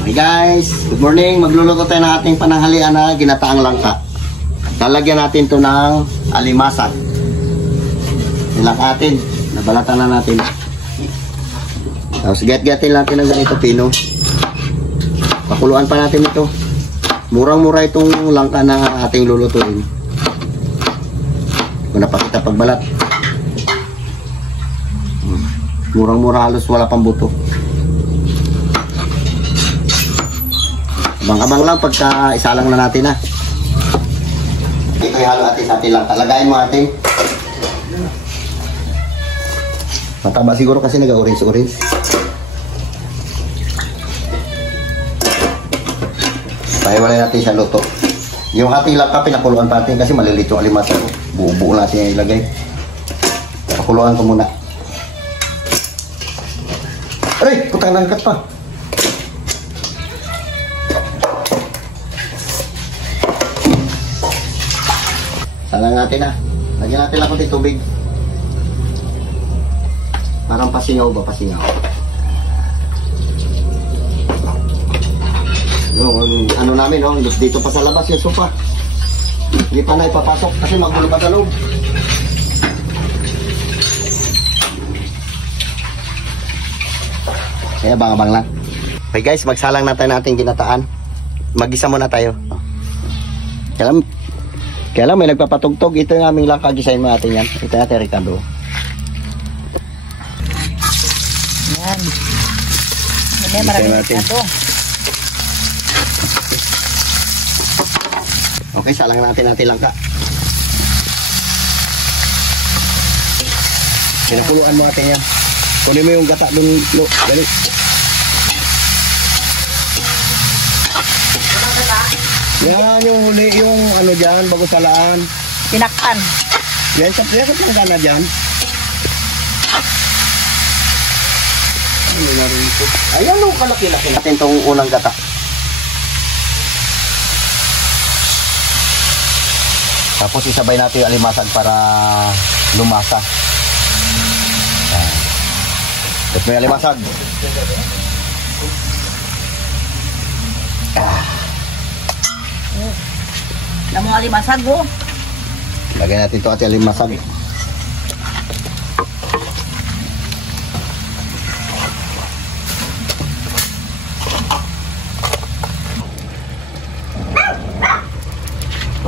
Okay guys, good morning. Magluluto tayo ng ating pananghalian na ginataang langka. Lalagyan natin to ng alimasag. Nilakatin. Nabalatan na natin. Tapos get-getin natin ng ganito pino. Pakuluan pa natin ito. Murang-mura itong langka na ating lulutuin. Kung napakita pagbalat. Murang-mura, halos wala pang buto. Abang-abang lang pagka isalang na natin ha. Ito ihalo natin sa ating langka. Lagayin mo ating. Mataba siguro kasi nag-orange-orange. Pahiwalay natin siya luto. Yung ating langka pinakuluan pa natin kasi maliliit yung alimasag. Buo-buo natin yung ilagay. Pakuluan ko muna. Aray! Putang nangkat pa. Salang natin ha. Lagyan natin lang konti tubig. Parang pasingaw ba? Pasingaw. Yung ano namin, oh, dito pa sa labas yung sopa. Hindi pa na ipapasok kasi magulo pa sa loob. Kaya bang-abang lang. Okay guys, magsalang natin natin ginataan. Mag-isa muna tayo. Kaya lang may nagpapatugtog. Ito yung aming langka. Gisahin mo natin yan. Ito natin Ricardo. Yan. Yan maraming Ricardo. Okay, salang natin langka. Pinakuluan mo natin yan. Kunin mo yung gata dun. Dali. Yan yung huli, yung ano dyan, bago salaan. Pinakpan. Yan, sapya sa gana dyan. Ayan o, kalaki-laki natin itong unang gata. Tapos isabay natin yung alimasag para lumasa. Ito yung alimasag. Alam mo alimasag oh. Lagyan natin ito at alimasag.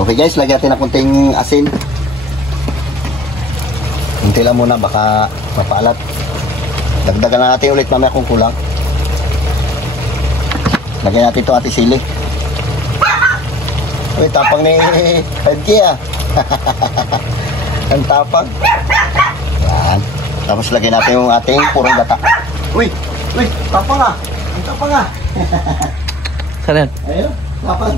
Okay guys, lagyan natin ng kunting asin. Kunti lang muna, baka mapaalat. Dagdagan na natin ulit mamaya kung kulang. Lagyan natin ito ati sili. Uy, tapang ni Edgy ah. Ang tapang. Yan. Tapos lagyan natin yung ating purong gata. Uy, tapang ah. Ang tapang ah. Saan? Ayun, tapang.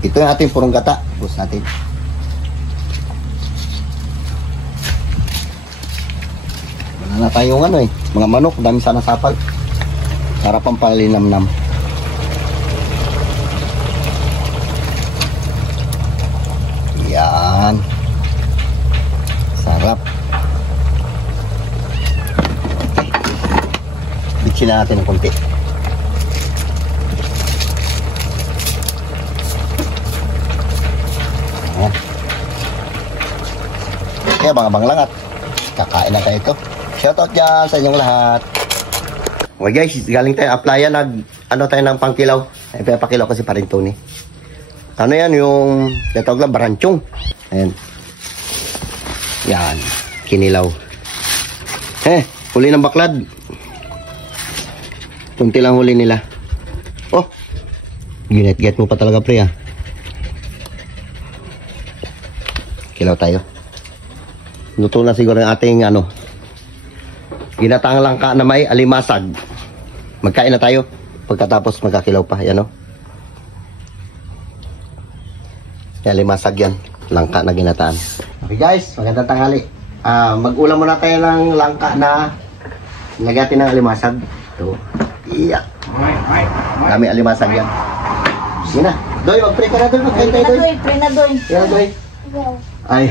Ito yung ating purong gata. Bus natin. Wala na tayong ano eh. Mga manok, dami sana sapal. Sarap ang palinamnam. Yan. Sarap. Bitsin na natin ng konti. Yan. Kaya bang-abang lang at kakain na tayo ito. Shoutout dyan sa inyong lahat. Okay guys, galing tayo applyan, ano tayo ng pangkilaw. Ay, pakilaw kasi pa rin Tony. Ano yan, yung natawag lang, baranchong. Ayan. Yan, kinilaw. Huli ng baklad. Kunti lang huli nila. Oh, ginit-get mo pa talaga pre ah. Kilaw tayo. Luto na siguro yung ating ano, ginataang langka na may alimasag. Magkain na tayo. Pagkatapos magkakilaw pa. Yan o. Yan, alimasag yan. Langka na ginataan. Okay guys, magandang tanghali. Mag-ulam muna tayo ng langka na nagatin ng alimasag. Ito. Iya. Dami alimasag yan. Sige na. Doy, mag-pray ka na doy. Magkain tayo doy. Pray na doy. Yan doy. Ay.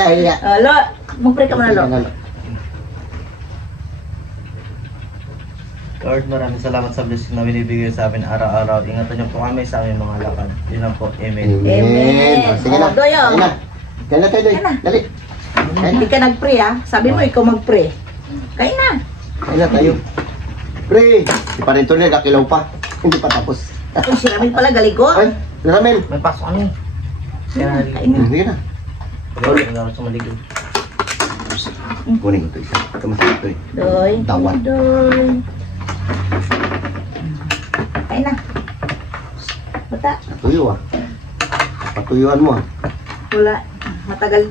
Nahiya. Lo, mag-pray ka muna lo. Lord, maraming salamat sa blessing na binibigay sa amin araw-araw. Ingatan niyo po kami sa aming mga lakad. Yun lang po. Amen. Amen. Oh, sige na. Oh, Doy, oh. Sige na. Kaya na tayo, Doy. Kaya na. Dali. Hindi ka nag-pray ha? Sabi mo ikaw mag-pray. Kaya na. Kaya na tayo. Pre! Si Parinto na, kakilaw pa. Hindi pa tapos. Uy, si Ramil pala galigo. Ay, Ramel. May pasok kami. Kaya na. Kaya na. Sige na. Pagkakit na sa maligid. Kunin ko ito isa. Kamusta ito eh. Doy. Dawat. Doy. Kaya na. Bata. Patuyo ah. Patuyuan mo ah. Wala. Matagal.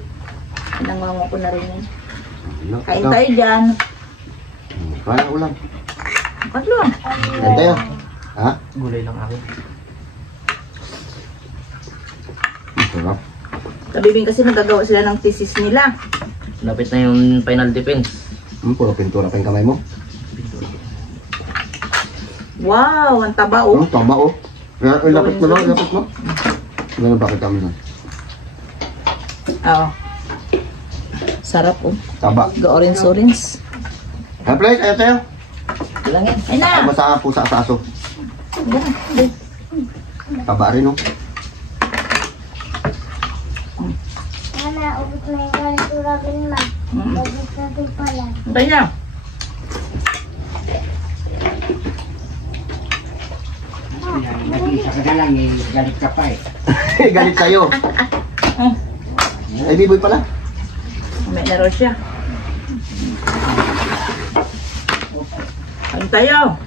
Pinangango ko na rin yun. Ano? Kain tayo dyan. Kaya ulam. Katlo. Kain tayo. Ha? Gulay lang akin. Sarap. Kabibing kasi nagagawa sila ng thesis nila. Lapit na yung final defense. Puro pintura pa yung kamay mo. Wow, ang taba oh. Tama oh. Lapit mo lang, lapit mo. Ganun bakit kami nun? Oo. Sarap oh. Taba. Ga-orange-orange. Ha, please, ayaw tayo. Langin. Ay na. Tama sa pusa sa aso. Taba rin oh. Mana, ubus na yung kalentura rin ma. Ubus na rin pala. Antay na. Nag-isa ka na lang, galit ka pa eh. Galit sa'yo. Ay, biboy pala. May laro siya. Kain tayo.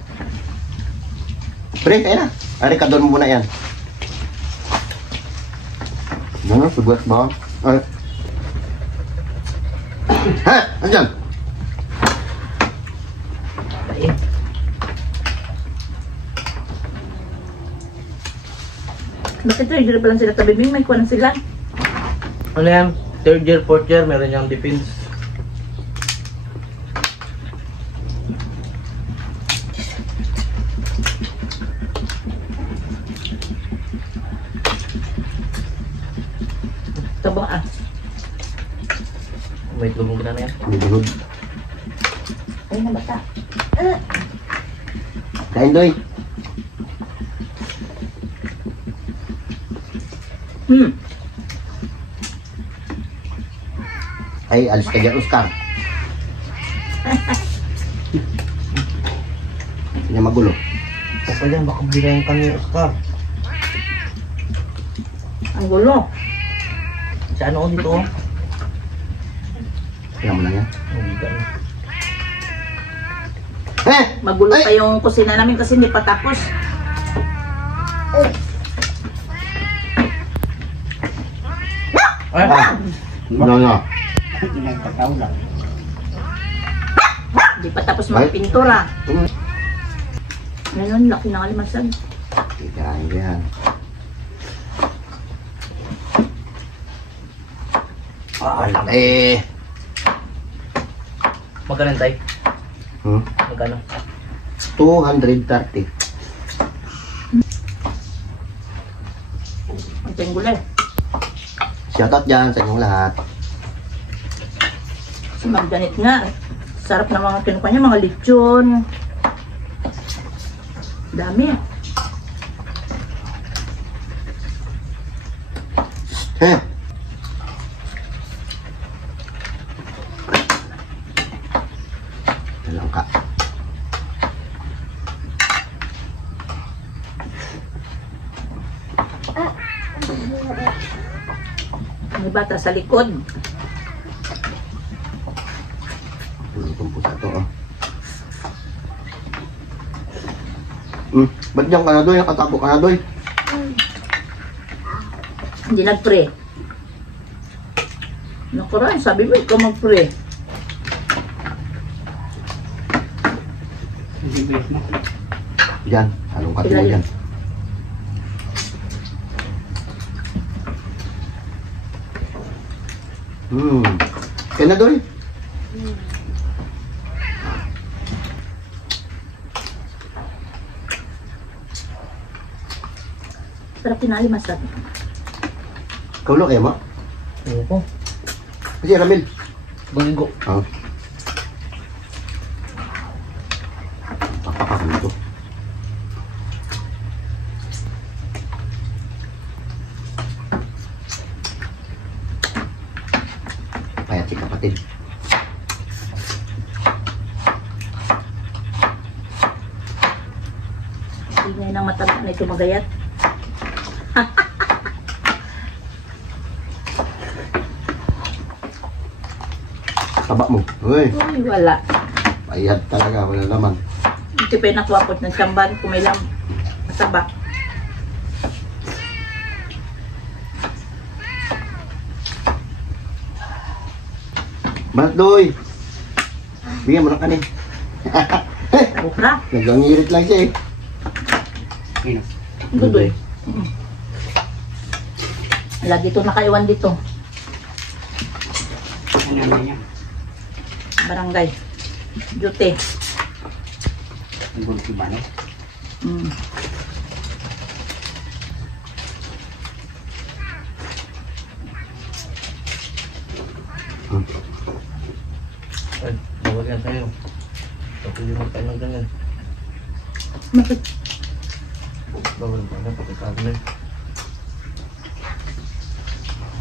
Pre, kaya na. Ari, kadon mo muna yan. Ano, sugat ba? Ay. Ha! Andyan! Kain. Bakit ito? Hindi pa lang sila tabibing. May kuha na sila. Ano yan? Third year, fourth year, meron niyang defense. Tabang ah. May tulong ka na yan. Bibulod. Ay na bata. Kain, Doy. Ay, alis ka dyan, Oscar. Hindi niya magulo. Baka yan, baka bilayan ka ni Oscar. Ang gulo. Sa ano ko dito? Kaya mo lang yan. Ang biga na. Eh! Magulo Ay! pa yung kusina namin kasi hindi pa tapos. Ay! Ano na? Nagpataw lang. Hindi pa tapos mga Ay. pintura. Ngayon, laki na kalimasan. Kain ko yan. Alam. Eh! Magkano tayo? Magkano? 230. Ang tayong gulay. Shoutout dyan sa inyong lahat. Si Ma'am Janet nga. Sarap na mga kinukuha niya, mga lechon. Dami. Eh! Langka. May bata sa likod. Itong pusa to, oh. Ba't diyan ka na, Doy? Nakatapo ka na, Doy? Hindi nag-pray. Nakuran, sabi mo ikaw mag-pray. Diyan. Halong katin mo Ilalim. dyan. Kaya na, Doy? Sarap tinali masarap. Kaulo kaya mo? Ano po? Kasi Ramil. Bagigo. Oh. Papakak Payat si kapatid. Ingay ng matanda na ito magayat. Taba mo. Uy, Uy, wala. payat talaga. Wala naman. Ito pa yung nakuwapot ng samban. Kumilang masaba. Baldoy! Bigyan mo ng kanin. Bukra. Naglangirit lang siya eh. Yun. Gudoy. Lagi ito nakaiwan dito. Ano naman niya? Barangay. Jute. Ang gulpi ba, no? Mm. Ay, bawal yan sa'yo. Patuloy mo tayo ng ganyan. Bakit? Bawal mo tayo, pagkasabi na.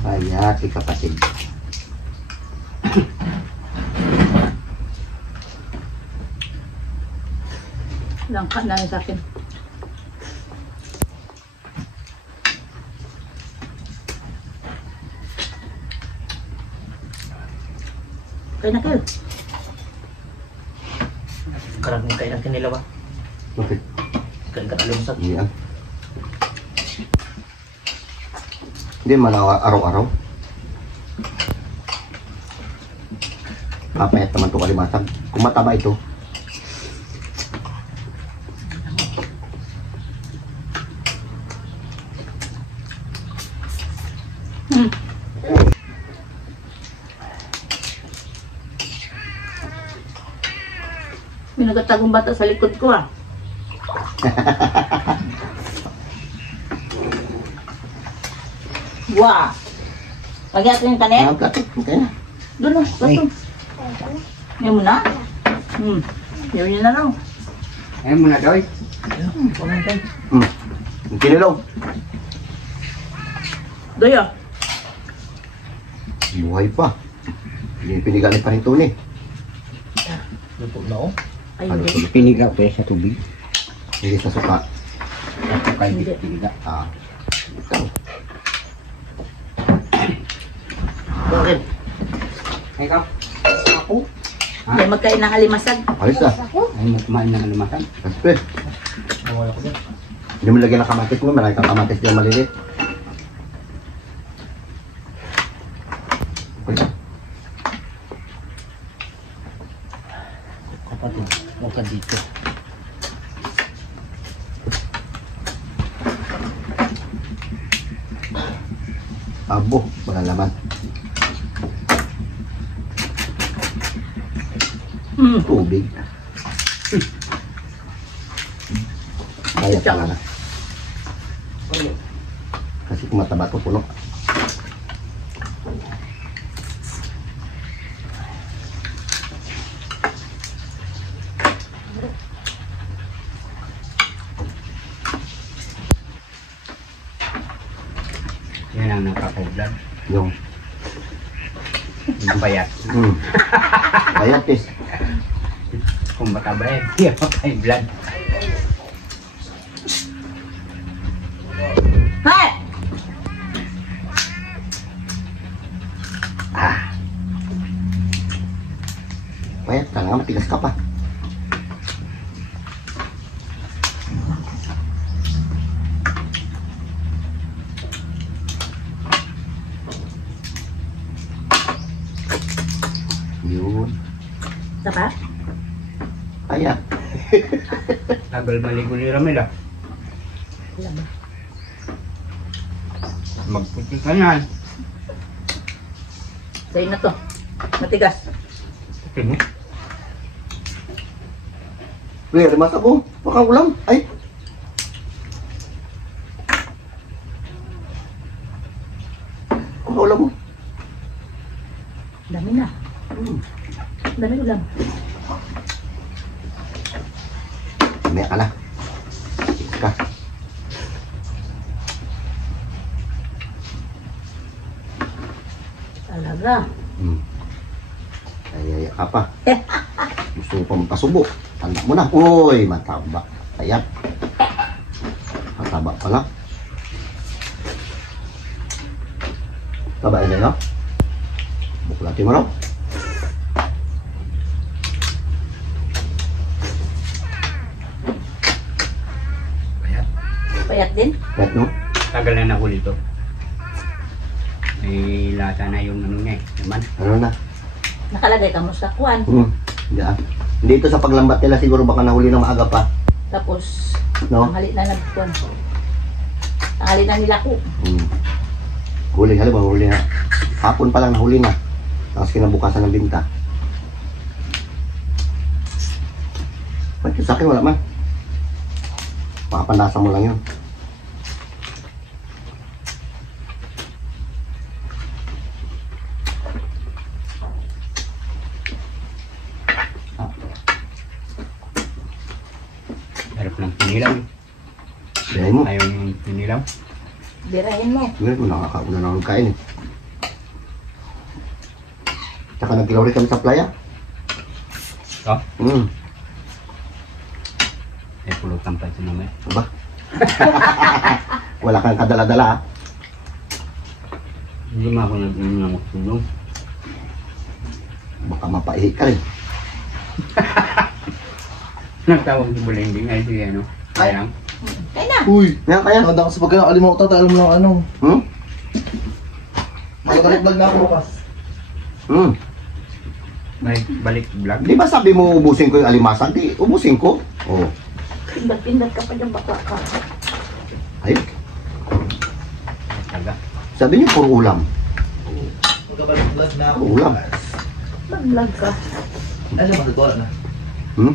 Payat si kapatid. Langka na rin sa akin. Kaya na kayo. Karaging kayo ng kinilaw, ah. Bakit? Kain ka talimsat. Iyan. Hindi man araw-araw. Papayat naman ito kalimasag. Kung mataba ito, Hmm. May nagatagong bata sa likod ko ah. Wow! Lagyan natin yung kanin? ang plato. Okay na. Doon oh, plato. Yan mo na? Yan yun na lang. Ayun muna, Doy. Pamantay. Ang kinilog. Doy ah. Buhay pa. Hindi pinigali pa rin ito ni. Luto na, oh. Ayun Ano din. ito? Piniga ko sa tubig. Hindi sa suka. Ako kayo Hindi. piniga. Ah. Ikaw. Bakit? Ikaw? Ako? Yan magkain ng alimasag. Alis na. Ay, kumain na lumasan. Kaspe. Bawal ako dyan. Hindi mo lagyan ng kamatis mo. Marami kang kamatis dyan malilit. Okay na. Kapatid, huwag ka dito. Abo. Wala laman. Tubig. Kaya talaga. Kasi kung mataba ito puno. Yan ang nakakaulan. Yung. Yung bayat. Bayat is. Kung baka bayat, hindi ako kay blood. Hey! Bayat ka nga. Matigas ka pa. Yun. Sapa? Bayat. Tagal maligo ni Ramil, ah. Magputi ka na. Sa'yo na to. Matigas. Puti mo. Wait, masa ko. Baka ulam. Ay. Baka ulam mo. Dami na. Dami ulam. Mamaya ka na. Ka. Talaga. Ay, ka pa. Gusto mo pa magpasubo. Tanda mo na. Uy, mataba. Ayan. Mataba pala. Tabain na, no? Buklatin mo, no? Payat din. Right, no? Tagal na nahuli to. May lasa na yung ano niya eh. Naman. Ano na? Nakalagay ka mo sa kuwan. Yan. Dito sa paglambat nila siguro baka nahuli ng maaga pa. Tapos, No? tanghali na nagkuwan. Tanghali na nila ko. Huli, halimbawa huli na. Hapon pa lang nahuli na. Tapos kinabukasan ng binta. Ba't yun sa akin wala man? Makapandasa mo lang yun. Harap ng pinilaw. Dahil mo. Ayaw yung pinilaw. Birahin mo. Ngayon mo nakakauna na ng kain eh. Tsaka nagkilaw rin kami sa playa. Oh, Hmm. may pulutan pa ito naman. Aba? Wala kang kadala-dala ah. Hindi mo ako nagtulong. Baka mapaihi ka rin. Nagtawag si Bulending ay si ano. Kaya Kaya na. Uy! Ngayon kaya? Tanda ko sa pagkakalimutan, tayo mo lang ano. Hmm? Magkakalit na ako bukas. Hmm. may balik vlog. Di ba sabi mo ubusin ko yung alimasag? Di, ubusin ko. Oh. Pindot-pindot ka pa dyan, bakla ka. Ay, Taga. sabi niyo puro ulam. Magkakalit na ako. Ulam. Vlog ka. Ano ba ito? Wala na. Hmm?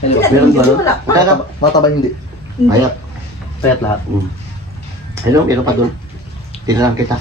Ano ba? Meron ba? Wala pa. Kaya ka, Mataba hindi. ayat. Payat lahat. Hmm. Hello, meron pa doon. Tinalang kita.